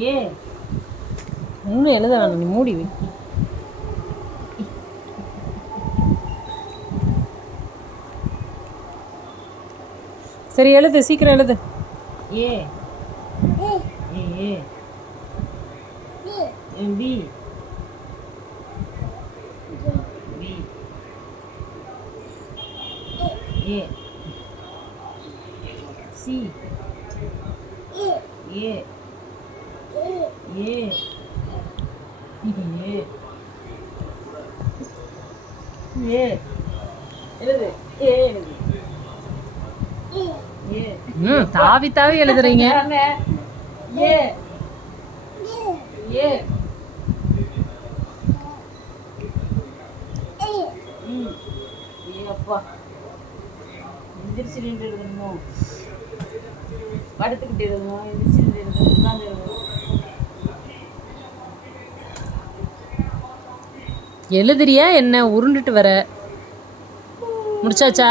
ஏ இன்னும் எழுத வேணாம், நீ மூடி வை. சரி எழுது, சீக்கிரம் எழுது. A A B B A C A A A எழுது ஏ எழுது தாவி தாவி எழுதுறீங்க. ஏ ஏ அப்பா எந்திரிச்சு நின்று எழுதணுமோ, படுத்துக்கிட்டு எழுதணுமோ, எந்திரிச்சு நின்று எழுதணும், உட்காந்து எழுதணும். எழுதுறியா என்ன? உருண்டுட்டு வர முடிச்சாச்சா?